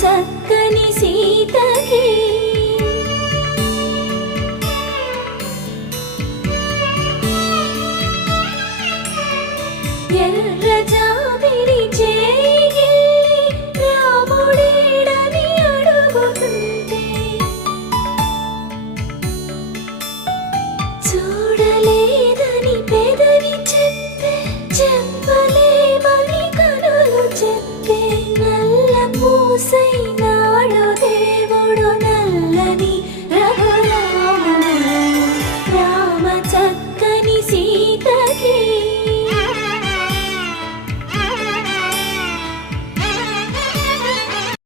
చక్కని సీతకి ఎర్ర జాబిలి చేయి రాముడేడని అడుగుతుంటే చూడలేదని పెదవి చెప్పే చెప్పలేమని కనులు చెప్పే నల్ల పూసై